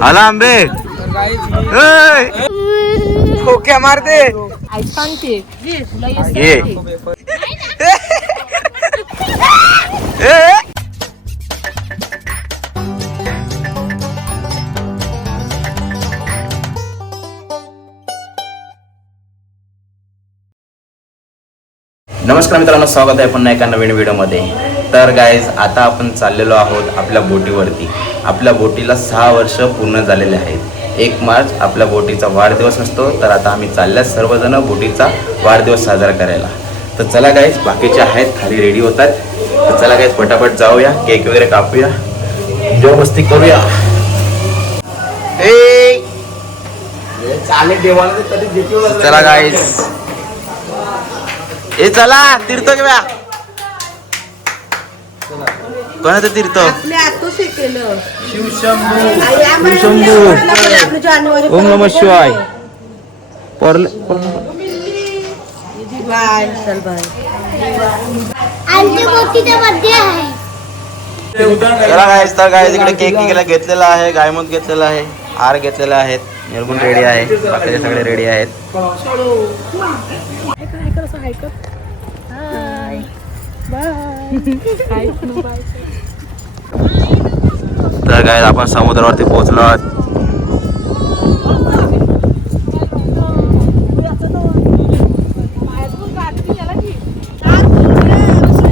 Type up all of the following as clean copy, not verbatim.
आला आंबे खोक्या मारते नमस्कार मित्रांनो, स्वागत आहे पुन्हा एका नवीन व्हिडिओमध्ये. तर गाईज, आता आपण चाललेलो आहोत आपल्या बोटीवरती. आपल्या बोटीला 6 वर्ष पूर्ण झालेले आहेत. 1 मार्च आपल्या बोटीचा वाढदिवस असतो. तर आता आम्ही चालल्यात सर्वजण बोटीचा वाढदिवस साजरा करायला. तर चला गाईज, बाकीचे आहेत खाली रेडी होतात. तर चला गाईज, पटापट जाऊया, केक वगैरे कापूया, एन्जॉय मस्ती करूया. चला गाईज, ए चला तीर्थ घेऊया. कोणाचं तीर्थ? शिवशंभू. ओम नमः शिवाय. चला गाईज, तर गाईज इकडे केक घेतलेला आहे, गायमूत घेतलेला आहे, हार घेतलेला आहे, निर्गुण रेडी आहे, बाकीचे सगळे रेडी आहेत. तर काय आपण समुद्रावरती पोहोचलो आहोत.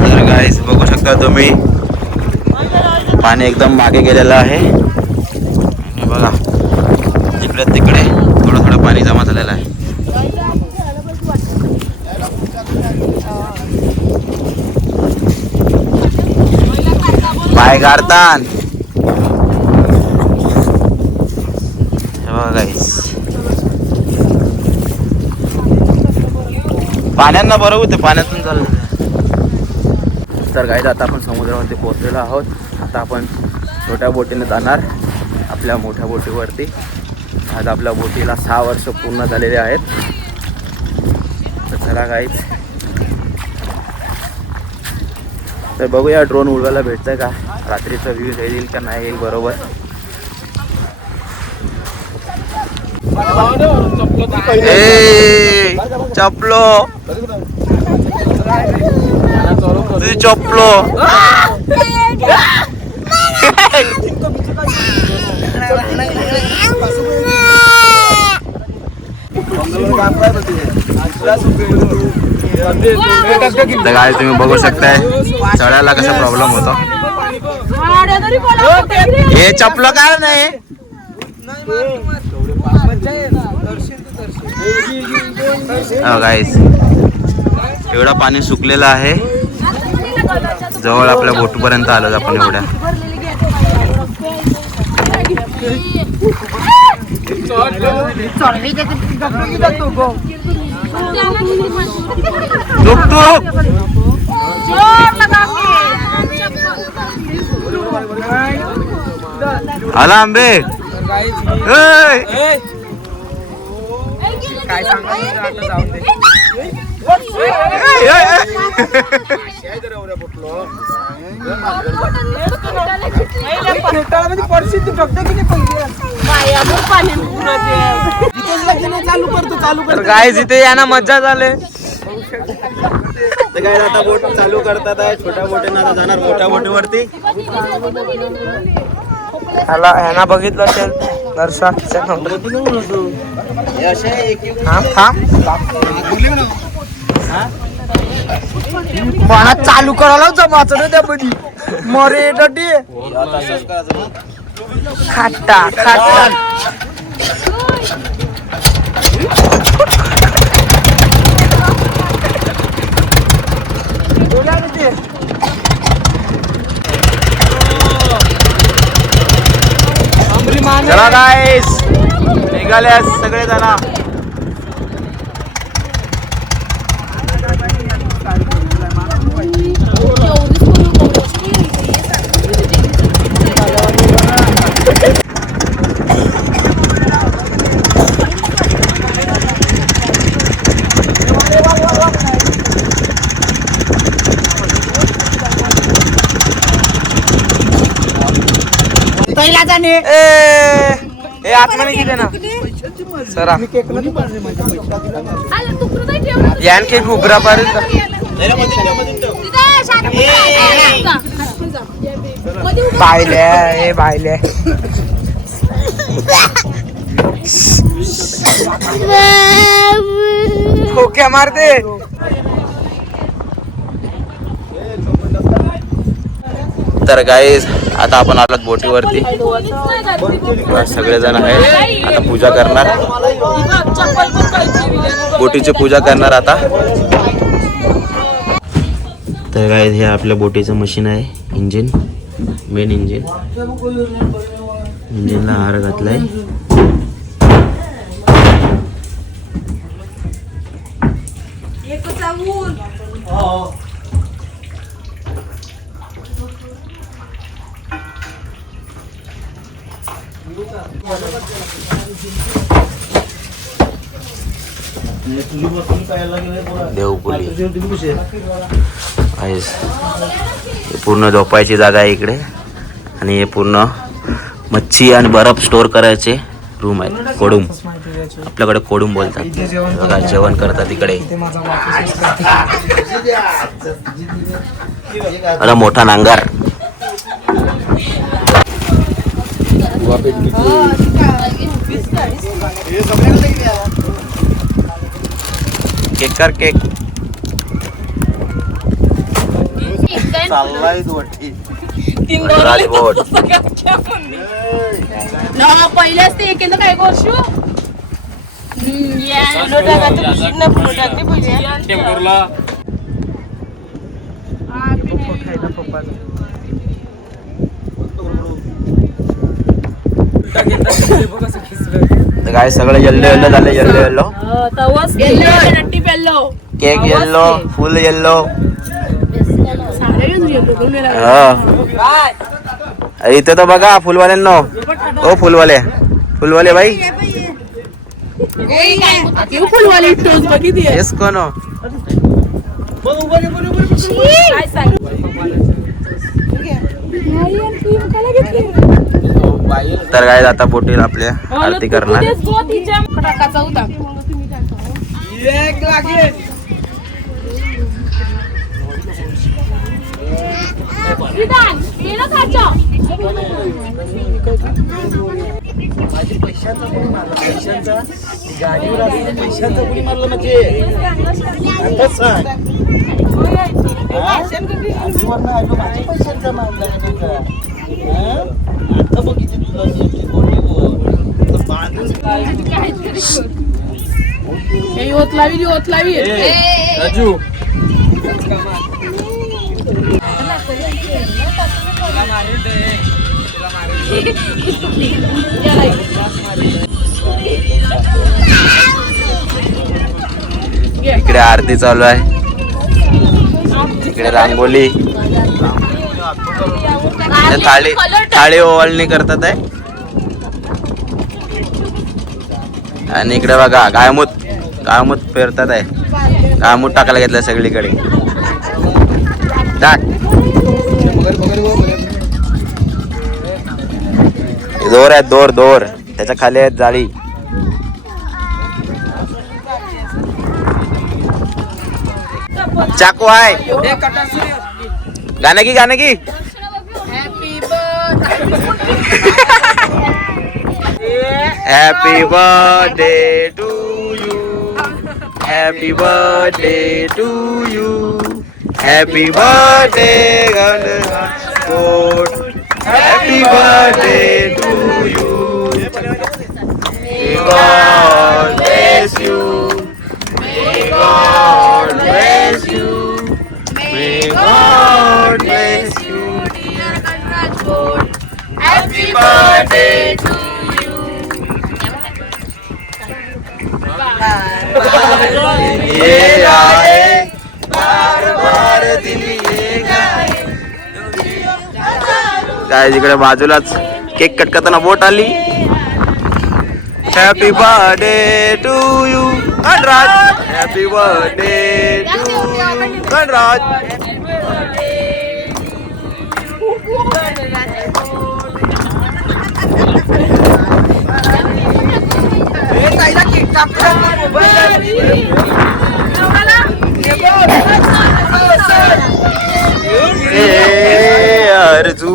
तर गाईस बघू शकता तुम्ही, पाणी एकदम मागे गेलेलं आहे आणि बघा इकडे तिकडे थोडं थोडं पाणी जमा झालेलं आहे. पाय गाडतान पाण्यांना बरं होते, पाण्यातून चाललं. तर गाईज, आता आपण समुद्रावरती पोहोचलेलो आहोत. आता आपण छोट्या बोटीने जाणार आपल्या मोठ्या बोटीवरती. आज आपल्या बोटीला 6 वर्ष पूर्ण झालेले आहेत. तर चला गाईज, तर बघूया ड्रोन उडवायला भेटतंय का, रात्रीचा व्ह्यू येईल का नाही येईल बरोबर. चपलो तुझी चपलो. काय तुम्ही बघू शकताय चढायला कसा प्रॉब्लेम होतो. हे चपलं काय नाही. गाईस, एवढं पाणी सुकलेलं आहे. जवळ आपल्या बोटपर्यंत आलो आपण. एवढ्या आला आंबे. काय गाईज, इथे यांना मज्जा झाले. काय आता बोट चालू करतात आहे. छोट्या बोटीने आता जाणार मोठ्या बोटीवरती. ह्यांना बघितलं असेल दर्शक. चालू करायला जमाच त्या बडी मरे डडी खाटा खाटा. चला गाईस, निघाले सगळे जण. कोण आहे ए आत्माने किती ना सरा यांके घुबरा पर्यंत बायल्या ए बायल्या ठोक्या मारते तर गाईज आता आपण आलोत बोटीवरती. सगळेजण आहेत. आता पूजा करणार, बोटीची पूजा करणार आता. तर गाईज हे आपल्या बोटीचं मशीन आहे, इंजिन, मेन इंजिन. इंजिनला हार घातलाय. देवपुली आहेस. हे पूर्ण झोपायची जागा आहे इकडे आणि हे पूर्ण मच्छी आणि बर्फ स्टोर करायचे रूम आहेत. कोडूम, आपल्याकडे कोडूम बोलतात बघा. जेवण करतात इकडे. आता मोठा नांगर. केक कर केक. चाललाय राजकोट. पहिल्याच ते केलं काय गोष्ट काय सगळं येल्लो येल्लो झालं. येल्लो येल्लो केक, येल्लो फुल, येल्लो. इथे तर बघा फुलवाल्यांनो. ओ फुलवाले, फुलवाले भाई. येस कोण हो? तर काय आता बोटीला आपल्या आरती करणार. राजू इकडे आरती चालू आहे. इकडे रांगोली, थाळी थाळी ओवाळणी करतात आहे. आणि इकडे बघा गायमूत, गायमूत पेरतात आहे. गायमूत टाकायला घेतलं सगळीकडे. टाक. दोर आहेत, दोर दोर. त्याच्या खाली आहेत जाळी. चाकू आहे. गाणं की गाणं की. Happy birthday to you, happy birthday to you, happy birthday Ganesh, happy birthday to you. May God bless you, may God bless you, may God bless you, dear Ganraj. Happy birthday to you. ये आए बार बार दिल ये गाए. काय इकडे बाजूलाच cake cut करताना बोट आली. Happy birthday to you Ganraj, happy birthday to you Ganraj. अर्जू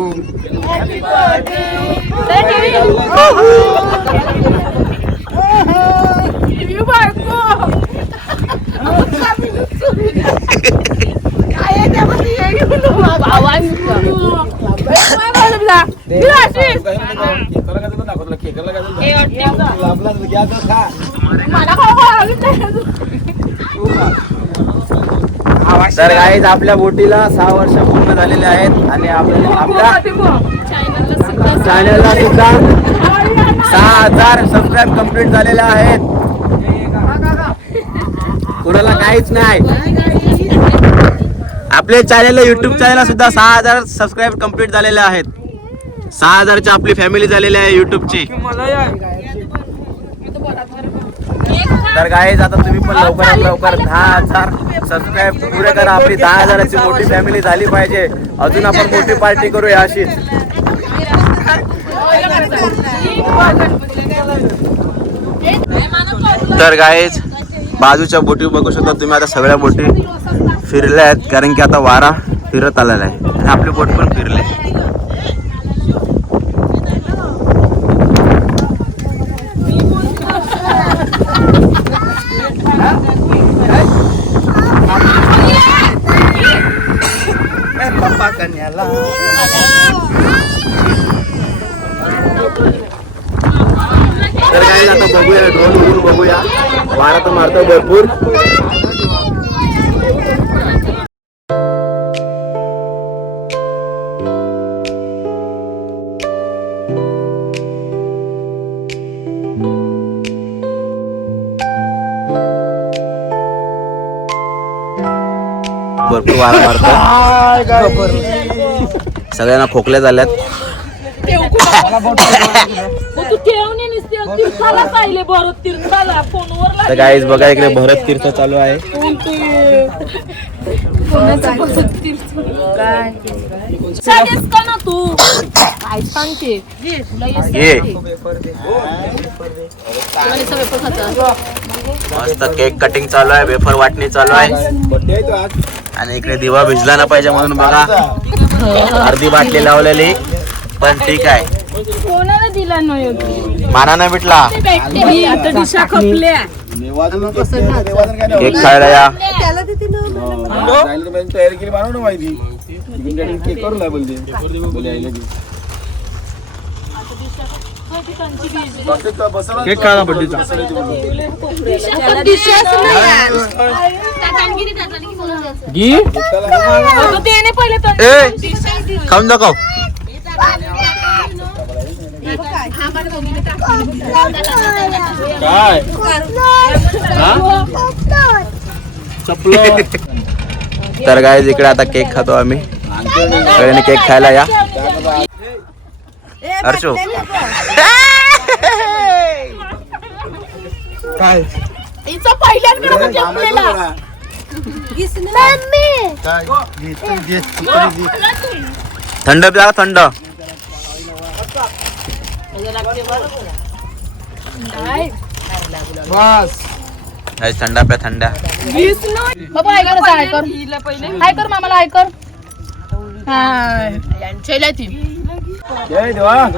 तर गाईज आपल्या बोटीला 6 वर्ष पूर्ण झालेले आहेत आणि आपल्या चॅनलला सुद्धा 6,000 सबस्क्राईब कंप्लीट झालेले आहेत. कुणाला काहीच नाही. आपल्या चॅनलला युट्यूब चॅनलला सुद्धा 6,000 सबस्क्राईब कंप्लीट झालेले आहेत. 6,000ची आपली फॅमिली झालेली आहे युट्यूबची. तर गाईज आता तुम्ही पण लवकरात लवकर 10,000 सबस्क्राईब पुरे करा. आपली 10,000ची मोठी फॅमिली झाली पाहिजे. अजून आपण मोठी पार्टी करूया अशीच. तर गाईज बाजूच्या बोटी बघू शकता तुम्ही. आता सगळ्या बोटी फिरल्या आहेत कारण की आता वारा फिरत आलेला आहे आणि आपली बोट पण फिरले. तर काय आता बघूया ड्रोन उडून बघूया. वारा तर मारतो भरपूर. भरपूर वारा मारतो. सगळ्यांना खोकल्या झाल्यात. तर गाईज बघा इकडे भरत तीर्थ चालू आहे. मस्त केक कटिंग चालू आहे. वेफर वाटणी चालू आहे आणि इकडे दिवा भिजला ना पाहिजे म्हणून बघा अर्धी बाटली लावलेली. पण ठीक आहे. कोणाला दिला नाही माना नाही भेटला. आता दिशा खपल्या. केक खायला या. तयारी केली मानव ना माहिती केक करू बोलते. केक खायला बड्डेचा खाऊन दाखव. काय तर गाईज इकडे आता केक खातो आम्ही. सगळ्यांनी केक खायला या. अर्शो काय हिचा पहिल्यांदा जन्मलेला. थंड प्या थंड. बस थंडा प्या थंडा. बाबा हाय कर हाय कर हाय कर मामाला हाय कर. हाय यांच्याला ती जय देवा.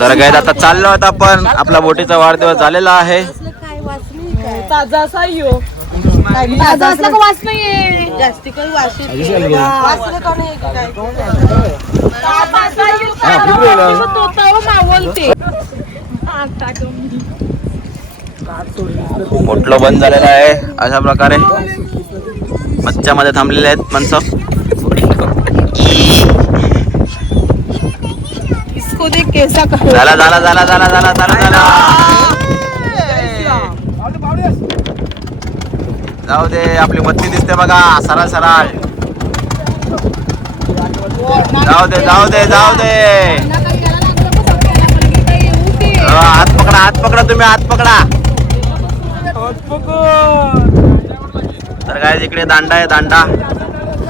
तर गाईज आता चाललो आता आपण. आपला बोटीचा वाढदिवस झालेला आहे. ताजा असा यो ताजा असला का वास नाहीये. जास्ती काही वास मावलते. बोटलो बंद झालेला आहे. अशा प्रकारे मच्छ्यामध्ये थांबलेले आहेत माणसं. इसको देख कैसा झाला झाला झाला झाला झाला झाला झाला. जाऊ दे, आपली बत्ती दिसते बघा सरळ सरळ. जाऊ दे जाऊ दे जाऊ दे. हात पकडा, हात पकडा, तुम्ही हात पकडा. तर काय इकडे दांडा आहे, दांडा.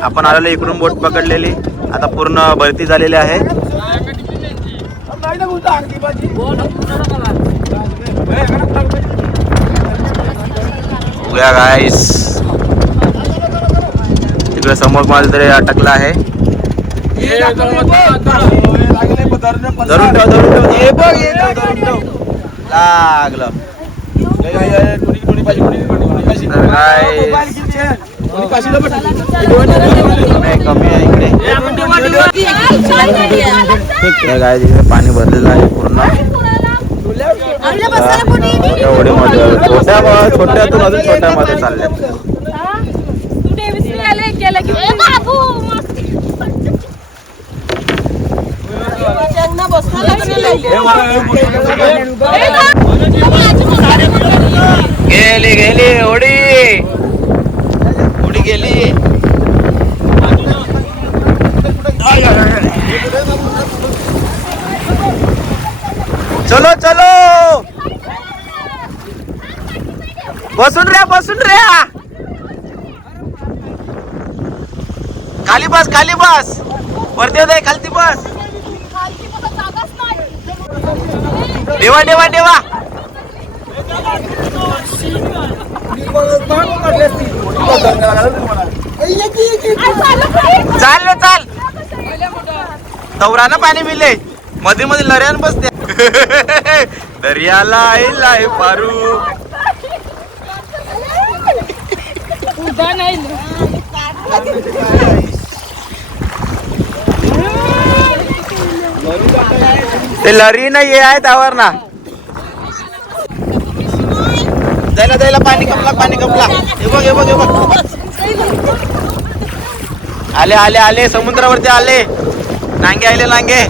आपण आलेलो इकडून बोट पकडलेली, आता पूर्ण भरती झालेली आहे. गाईस तिकडे समोर माझं तरी अटकला आहे. धरून ठेव, धरून ठेव. लागलं. कमी आहे इकडे. काय तिकडे पाणी भरलेलं आहे पूर्ण. छोट्यातून अजून छोट्यामध्ये चालले. गेली गेली उडी, उडी गेली. चलो चलो, बसून रे, बसून रे. खाली बस, खाली बस. वरती होते खालती बस. देवा देवा देवा. चाल रे चाल. तवरानं पाणी मिले, मध्ये मध्ये लऱ्यान बसते. दर्याला आईलाय पारू. ते लरी नाही आहे त्यावर ना. जायला जायला पाणी कपला, पाणी कपला. हे बघ, हे बघ, हे बघ. आले आले आले, समुद्रावरती आले. नांगे आले, नांगे.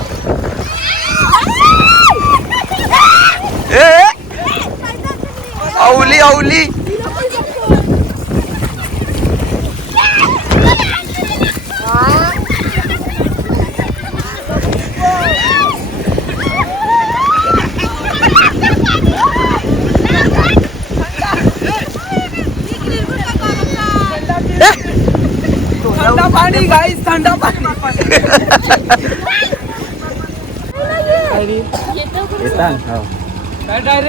औली औली. थंडा पाणी गाईस, थंडा पाणी.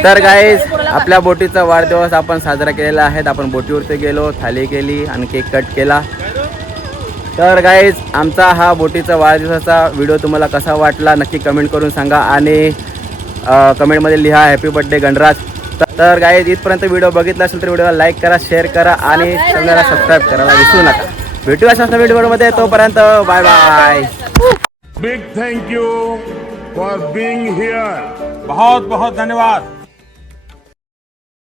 तर गाईस आपल्या बोटीचा वाढदिवस आपण साजरा केलेला आहे. आपण बोटीवरती गेलो, थाली केली आणि केक कट केला. तर गाईस आमचा हा बोटीचा वाढदिवसाचा व्हिडिओ तुम्हाला कसा वाटला नक्की कमेंट करून सांगा आणि कमेंटमध्ये लिहा हॅपी बर्थडे गणराज. तर गाईस इथपर्यंत व्हिडिओ बघितला असेल तर व्हिडिओला लाईक करा, शेअर करा आणि चॅनलला सबस्क्राईब करायला विसरू नका. भेटूया अशाच व्हिडिओमध्ये, तोपर्यंत bye bye. Big thank you for being here. बहुत बहुत धन्यवाद.